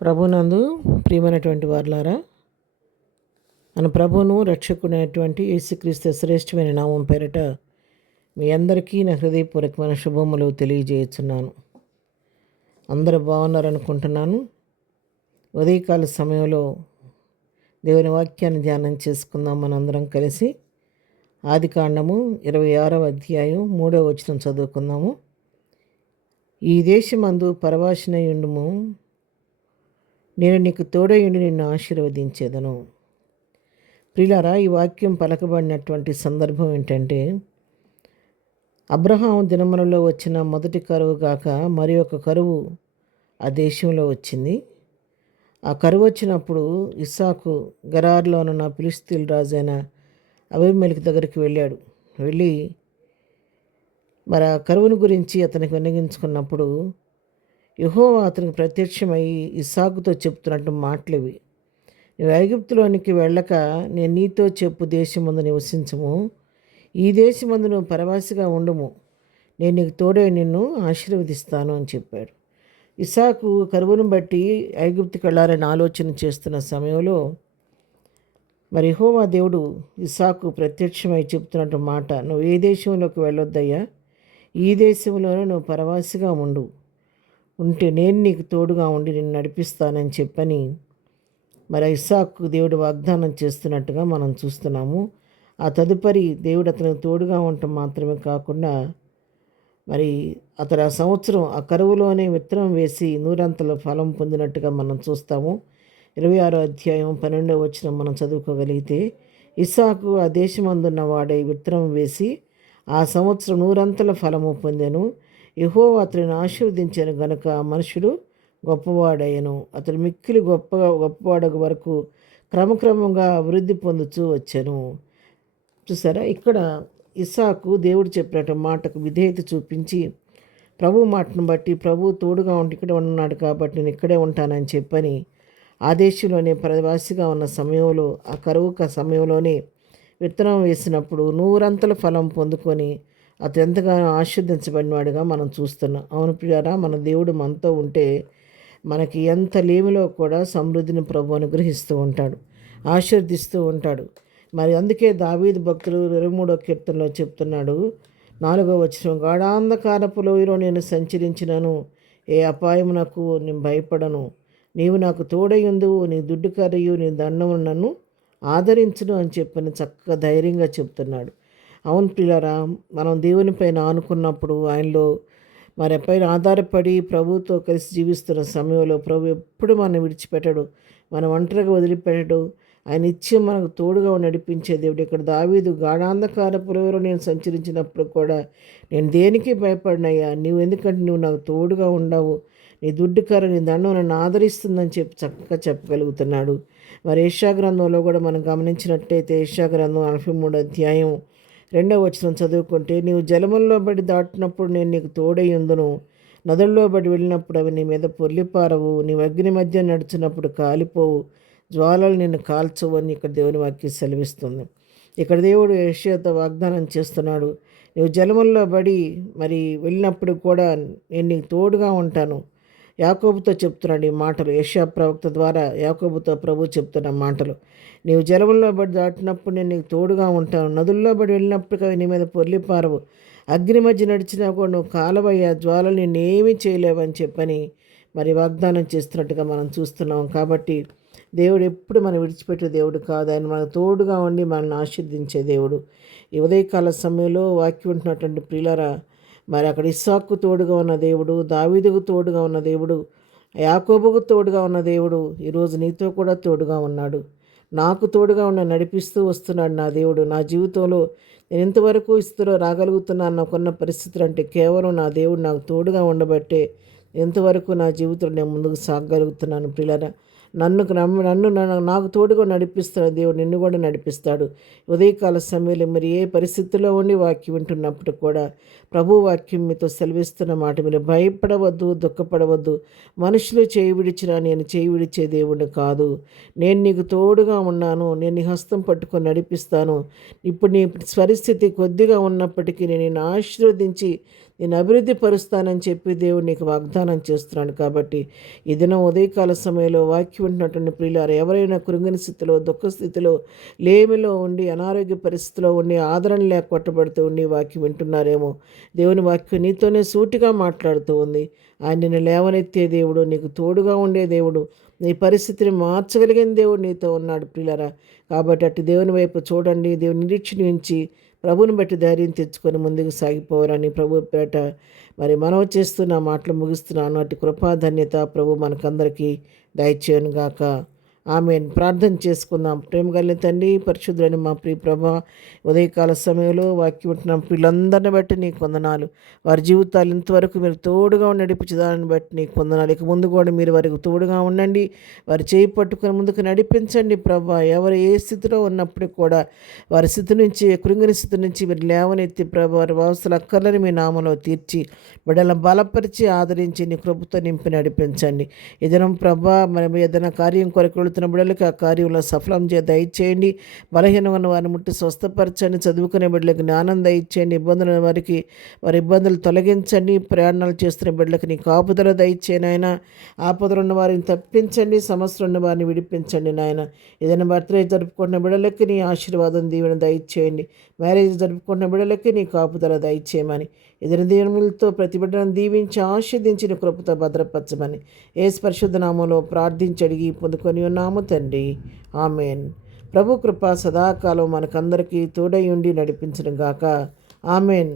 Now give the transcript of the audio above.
ప్రభునందు ప్రియమైనటువంటి వారులారా, మన ప్రభువును రక్షకునేటువంటి యేసుక్రీస్తు శ్రేష్టమైన నామం పేరిట మీ అందరికీ నా హృదయపూర్వకమైన శుభములు తెలియజేస్తున్నాను. అందరూ బాగున్నారనుకుంటున్నాను. ఉదయకాల సమయంలో దేవుని వాక్యాన్ని ధ్యానం చేసుకుందాం. మనందరం కలిసి ఆదికాండము 26వ అధ్యాయం 3వ వచనం చదువుకుందాము. ఈ దేశమందు పరవాసినయుండుము, నేను నీకు తోడయుండి నిన్ను ఆశీర్వదించేదను. ప్రియులారా, ఈ వాక్యం పలకబడినటువంటి సందర్భం ఏంటంటే, అబ్రహాము దినములలో వచ్చిన మొదటి కరువు గాక మరి ఒక కరువు ఆ దేశంలో వచ్చింది. ఆ కరువు వచ్చినప్పుడు ఇస్సాకు గెరారులో ఉన్న ఫిలిష్తీయుల రాజైన అబీమెలెకు దగ్గరికి వెళ్ళి మరి ఆ కరువును గురించి అతనికి విన్నగించుకున్నప్పుడు యెహోవా అతనికి ప్రత్యక్షమై ఇస్సాకుతో చెప్తున్నట్టు మాటలివి. నువ్వు ఐగుప్తులోనికి వెళ్ళక నేను నీతో చెప్పు దేశమందు నివసించము, ఈ దేశమందు నువ్వు పరవాసిగా ఉండుము, నేను నీకు తోడే నిన్ను ఆశీర్వదిస్తాను అని చెప్పాడు. ఇస్సాకు కరువును బట్టి ఐగుప్తుకి వెళ్ళాలని ఆలోచన చేస్తున్న సమయంలో మరి యెహోవా దేవుడు ఇస్సాకు ప్రత్యక్షమై చెప్తున్నట్టు మాట, నువ్వు ఏ దేశంలోకి వెళ్ళొద్దయ్యా, ఈ దేశంలోనే నువ్వు పరవాసిగా ఉంటే నేను నీకు తోడుగా ఉండి నిన్ను నడిపిస్తానని చెప్పని మరి ఇస్సాకు దేవుడు వాగ్దానం చేస్తున్నట్టుగా మనం చూస్తున్నాము. ఆ తదుపరి దేవుడు అతనికి తోడుగా ఉండటం మాత్రమే కాకుండా మరి అతడు ఆ సంవత్సరం ఆ కరువులోనే విత్తనం వేసి నూరంతల ఫలం పొందినట్టుగా మనం చూస్తాము. 26వ అధ్యాయం 12వ వచనం మనం చదువుకోగలిగితే, ఇస్సాకు ఆ దేశమందున్న వాడై విత్తనం వేసి ఆ సంవత్సరం నూరంతల ఫలము పొందెను. యెహోవా అతడిని ఆశీర్వదించాను గనుక మనుషుడు గొప్పవాడయ్యను. అతడు మిక్కిలి గొప్పవాడకు వరకు క్రమక్రమంగా అభివృద్ధి పొందుతూ వచ్చాను. చూసారా, ఇక్కడ ఇస్సాకు దేవుడు చెప్పినట్టు మాటకు విధేయత చూపించి ప్రభు మాటను బట్టి ప్రభు తోడుగా ఉండి ఇక్కడ ఉన్నాడు కాబట్టి నేను ఇక్కడే ఉంటానని చెప్పని ఆ దేశంలోనే ప్రవాసిగా ఉన్న సమయంలో ఆ కరువు సమయంలోనే విత్తనం వేసినప్పుడు నూరంతల ఫలం పొందుకొని అతను ఎంతగానో ఆశీర్వదించబడినవాడుగా మనం చూస్తున్నాం. అవును ప్రియారా, మన దేవుడు మనతో ఉంటే మనకి ఎంత లేమిలో కూడా సమృద్ధిని ప్రభు అనుగ్రహిస్తూ ఉంటాడు, ఆశీర్దిస్తూ ఉంటాడు. మరి అందుకే దావీదు భక్తులు 23వ కీర్తనలో చెప్తున్నాడు, 4వ వచనం, గాఢాంధకారపు లోయలో నేను సంచరించినను ఏ అపాయమునకు నేను భయపడను, నీవు నాకు తోడయుందువు, నీ దుడ్డు కర్రయు నీ దండము నన్ను ఆదరించును అని చెప్పని చక్కగా ధైర్యంగా చెప్తున్నాడు. అవును ప్రియులారా, మనం దేవుని పైన ఆనుకున్నప్పుడు ఆయనలో మరి పైన ఆధారపడి ప్రభుతో కలిసి జీవిస్తున్న సమయంలో ప్రభు ఎప్పుడు మనం విడిచిపెట్టడు, మనం ఒంటరిగా వదిలిపెట్టడు. ఆయన ఇచ్చి మనకు తోడుగా నడిపించే దేవుడు. ఇక్కడ దావీదు గాఢాంధకారపు లోయలో నేను సంచరించినప్పుడు కూడా నేను దేనికి భయపడినయ్యా, ఎందుకంటే నువ్వు నాకు తోడుగా ఉండవు, నీ దుడ్డు కర్ర నీ దండం నన్ను ఆదరిస్తుందని చక్కగా చెప్పగలుగుతున్నాడు. మరి యెషయా గ్రంథంలో కూడా మనం గమనించినట్టయితే యెషయా గ్రంథం 43వ అధ్యాయం 2వ వచనం చదువుకుంటే, నీవు జలముల్లో బడి దాటినప్పుడు నేను నీకు తోడయ్యుందును, నదుల్లో బడి వెళ్ళినప్పుడు అవి నీ మీద పొర్లిపారవు, నీవు అగ్ని మధ్య నడుచున్నప్పుడు కాలిపోవు, జ్వాలలు నిన్ను కాల్చవు అని ఇక్కడ దేవుని వాక్యం సెలవిస్తుంది. ఇక్కడ దేవుడు యెషయాతో వాగ్దానం చేస్తున్నాడు, నీవు జలముల్లో బడి మరి వెళ్ళినప్పుడు కూడా నేను నీకు తోడుగా ఉంటాను. యాకోబుతో చెప్తున్నాడు ఈ మాటలు, యెషయా ప్రవక్త ద్వారా యాకోబుతో ప్రభు చెప్తున్న మాటలు. నీవు జలముల్లో బడి దాటినప్పుడు నేను నీకు తోడుగా ఉంటాను, నదుల్లో బడి వెళ్ళినప్పుడు అవి నీ మీద పొర్లిపారవు, అగ్ని మధ్య నడిచినా కూడా నువ్వు కాలవయ్యా, జ్వాలలు నిన్నేమీ చేయలేవని చెప్పని మరి వాగ్దానం చేస్తున్నట్టుగా మనం చూస్తున్నాం. కాబట్టి దేవుడు ఎప్పుడు మనం విడిచిపెట్టే దేవుడు కాదు, ఆయన మనకు తోడుగా ఉండి మనల్ని ఆశీర్వదించే దేవుడు. ఈ ఉదయకాల సమయంలో వాక్యం ఉంటున్నటువంటి ప్రియులారా, మరి అక్కడ ఇస్సాకు తోడుగా ఉన్న దేవుడు, దావీదుకు తోడుగా ఉన్న దేవుడు, యాకోబుకు తోడుగా ఉన్న దేవుడు ఈరోజు నీతో కూడా తోడుగా ఉన్నాడు. నాకు తోడుగా ఉన్న నడిపిస్తూ వస్తున్నాడు నా దేవుడు. నా జీవితంలో నేను ఇంతవరకు ఇస్తూలో రాగలుగుతున్నాను నాకున్న పరిస్థితులు అంటే కేవలం నా దేవుడు నాకు తోడుగా ఉండబట్టే ఎంతవరకు నా జీవితంలో నేను ముందుకు సాగగలుగుతున్నాను. ప్రియులారా, నాకు తోడుగా నడిపిస్తాడు దేవుడు, నిన్ను కూడా నడిపిస్తాడు. ఉదయకాల సమయంలో మరి ఏ పరిస్థితుల్లో ఉండి వాక్యం వింటున్నప్పుడు కూడా ప్రభు వాక్యం మీతో సెలవిస్తున్న మాట, మీరు భయపడవద్దు, దుఃఖపడవద్దు. మనుషులు చేయి విడిచినా నేను చేయి విడిచే దేవుడిని కాదు. నేను నీకు తోడుగా ఉన్నాను. నేను నీ హస్తం పట్టుకొని నడిపిస్తాను. ఇప్పుడు నీ పరిస్థితి కొద్దిగా ఉన్నప్పటికీ నేను నిన్ను ఆశీర్వదించి నేను అభివృద్ధి పరుస్తానని చెప్పి దేవుడు నీకు వాగ్దానం చేస్తున్నాడు. కాబట్టి ఈ దినం ఉదయకాల సమయంలో వాక్యం వింటున్నటువంటి ప్రియులారు, ఎవరైనా కృంగిన స్థితిలో, దుఃఖ స్థితిలో, లేమిలో ఉండి, అనారోగ్య పరిస్థితిలో ఉండి, ఆదరణ లేక కొట్టబడుతూ ఉండి వాక్యం వింటున్నారేమో, దేవుని వాక్యం నీతోనే సూటిగా మాట్లాడుతూ ఉంది. ఆయన నిన్ను లేవనెత్తే దేవుడు, నీకు తోడుగా ఉండే దేవుడు, నీ పరిస్థితిని మార్చగలిగిన దేవుడు నీతో ఉన్నాడు ప్రియులారా. కాబట్టి అటు దేవుని వైపు చూడండి, దేవుని నిరీక్షణ ఉంచి ప్రభుని బట్టి ధైర్యం తెచ్చుకొని ముందుకు సాగిపోవాలని ప్రభు పేట మరి మనవి చేస్తూ నా మాటలు ముగిస్తున్నాను. అటు కృపాధన్యత ప్రభు మనకందరికీ దయచేయను గాక. ఆమెన్. ప్రార్థన చేసుకుందాం. ప్రేమ కలిగిన తండ్రి, పరిశుద్ధుడైన మా ప్రియ ప్రభా, ఉదయకాల సమయంలో వాక్యం ఉంటున్న పిల్లలందరిని బట్టి నీకు వందనాలు. వారి జీవితాలు ఇంతవరకు మీరు తోడుగా నడిపించదాన్ని బట్టి నీకు వందనాలు. ఇక ముందు కూడా మీరు వారికి తోడుగా ఉండండి. వారి చేయి పట్టుకుని ముందుకు నడిపించండి ప్రభా. ఎవరు ఏ స్థితిలో ఉన్నప్పటికీ కూడా వారి స్థితి నుంచి, కృంగిన స్థితి నుంచి మీరు లేవనెత్తి ప్రభా, వారి అవసరాలు అక్కర్లని మీ నామంలో తీర్చి బిడ్డలను బలపరిచి ఆదరించి నీ కృపతో నింపి నడిపించండి. ఏదైనా ప్రభా, మనం ఏదైనా కార్యం కొరకు వెళుతున్న బిడ్డలకి ఆ కార్యంలో సఫలం దయచేయండి. బలహీనమైన వారిని ముట్టి స్వస్థపరచండి. చదువుకునే బిడ్డలకు జ్ఞానం దయచేయండి. ఇబ్బందుల వారికి వారి ఇబ్బందులు తొలగించండి. ప్రయాణాలు చేస్తున్న బిడ్డలకు నీ కాపుదల దయచేయండి నాయన. ఆపదలు ఉన్న వారిని తప్పించండి. సమస్యలు ఉన్న వారిని విడిపించండి నాయన. ఏదైనా బర్త్డే జరుపుకుంటున్న బిడ్డలకి నీ ఆశీర్వాదం దీవెన దయచేయండి. మ్యారేజ్ జరుపుకుంటున్న బిడ్డలకి నీ కాపుదల దయచేయమని, ఎదురు దీవెనలతో ప్రతి బిడ్డను దీవించి ఆశీర్దించిన కృపతో భద్రపరచమని యేసు పరిశుద్ధ నామములో ప్రార్థించి అడిగి పొందుకొని ఉన్నాము తండ్రి. ఆమెన్. ప్రభు కృప సదాకాలం మనకందరికీ తోడై ఉండి నడిపించును గాక. ఆమెన్.